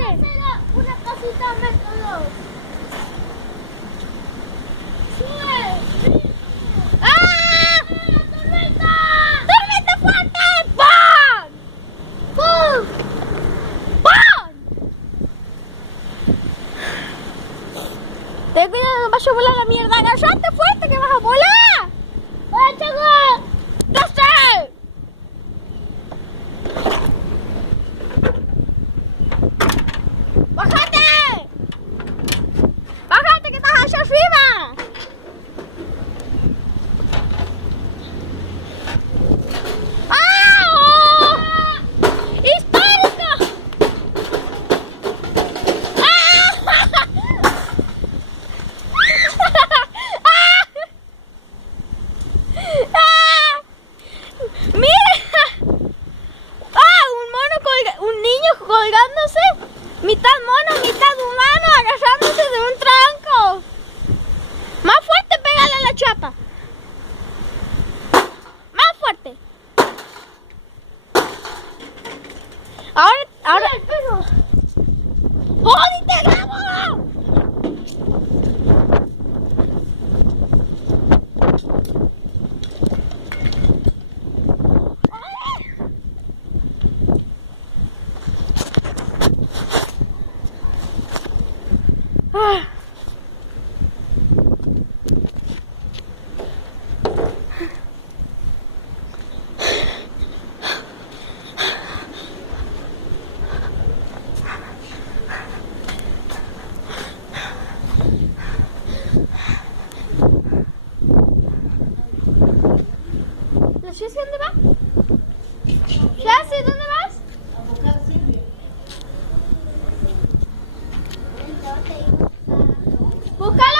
aire. Una casita metro 2. ¡Sube! ¡Ah! ¡La tormenta! ¡Tormenta fuerte! ¡Pum! ¡Pum! ¡Pum! Ten cuidado, no vayas a volar la mierda. Agarrate fuerte que vas a volar. ¡Hola, chicos! ¡Ya sé! ¡Bájate! ¡Bájate que estás allá arriba! ¡Ah! ¡Histórico! ¡Ah! ¡Ah! ¡Mira! ¡Ah! Un niño colgándose, mitad mono, mitad humano, agarrándose de un tranco. Más fuerte, pégale a la chapa. Más fuerte. Ahora. ¡Jódete, grabo! Ah. ¿La Jessy dónde va? Jessy, ¿dónde vas? A buscar Silvia. Búscala.